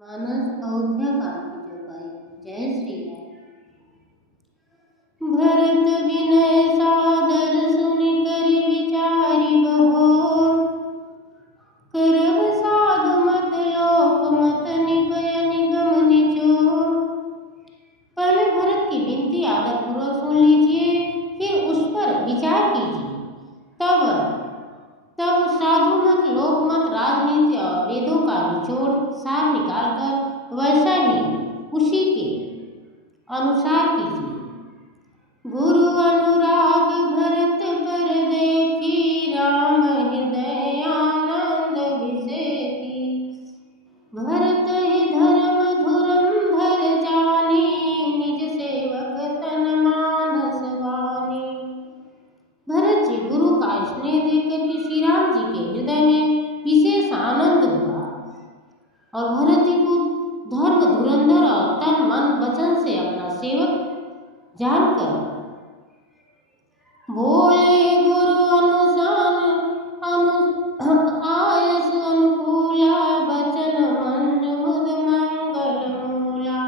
मानस अयोध्या कांति जो पाई। जय श्री राम। भरत विनय सादर सुनि कर विचारि बहो, करब साधु मत लोक मत निपय निगम निचो। पहले भरत की विनती आदरपूर्वक सुन लीजिए, फिर उस पर विचार कीजिए। तब साधु मत लोक मत राजनीति और वेदों का निचोड़ सार निकालकर वैसा ही उसी के अनुसार कीजिए। गुरु अनुराग भरत पर देखी, राम हृदय आनंद विसेखी। भरत ही धर्म धुरंधर जानी, निज सेवक तन मानस वानी। भरत जी गुरु का स्नेह देखकर के श्री राम जी के हृदय में विशेष आनंद हुआ और भरत जी को धर्म धुरंधर और तन मन वचन से अपना सेवक जानकर बोले, गुरु अनुसान आयस अनुकूला, बचन मंजु मुद मंगल मूला।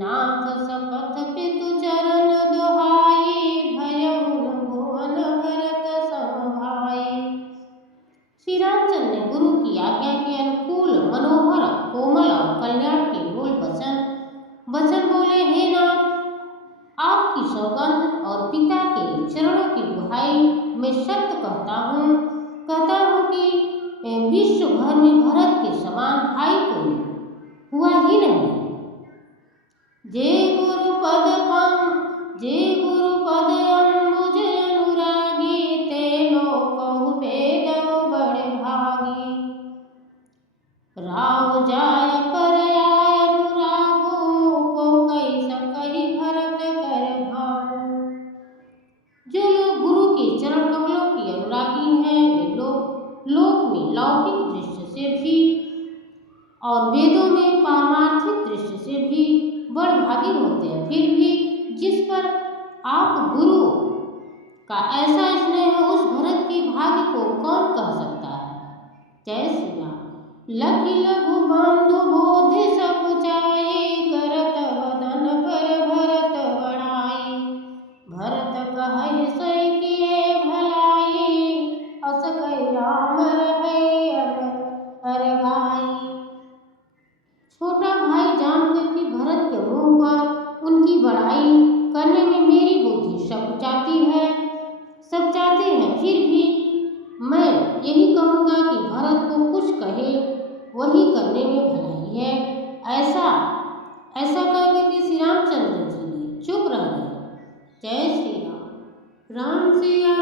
नाथ सपथ पितु चरण दोहाई, भयउ न भुवन भरत सम भाई। श्री रामचंद्र ने गुरु की आज्ञा के अनुकूल मनोहर कोमल और कल्याण के बोल वचन बोले, हे नाथ, आपकी सौगंध और पिता के चरणों की दुहाई मैं सत्य कहता हूँ कि विश्व भर में भरत के समान भाई को हुआ ही नहीं। जे गुरु पद अम्बुज अनुरागी, ते लोकहु वेदउ बड़ भागी। राव जाय पर आय अनुरागो, को कहि सकहि भरत कर भागो। जो लोग गुरु के चरण कमलों की अनुरागी हैं, वे लोक में लौकिक दृष्टि से भी और वेदों में पारमार्थिक दृष्टि से भी बड़भागी होते हैं। फिर भी जिस पर आप गुरु का ऐसा स्नेह है, उस भरत के भाग्य को कौन कह सकता है। जय श्री राम। लखि लघु बंधु बोधि सकुचाई, करत वदन पर भरत बड़ाई। भरत कहै सै किए भलाई, अस कहि राम रहै अरगाई। छोटा भाई जानकर कि भरत के मुंह पर उनकी बड़ाई करने में मेरी बुद्धि सकुचाती है, फिर भी मैं यही कहूँगा कि भरत को कुछ कहे वही करने में भलाई है। ऐसा कहकर के श्री रामचंद्र जी ने चुप रह गए। जय श्री राम। राम सिया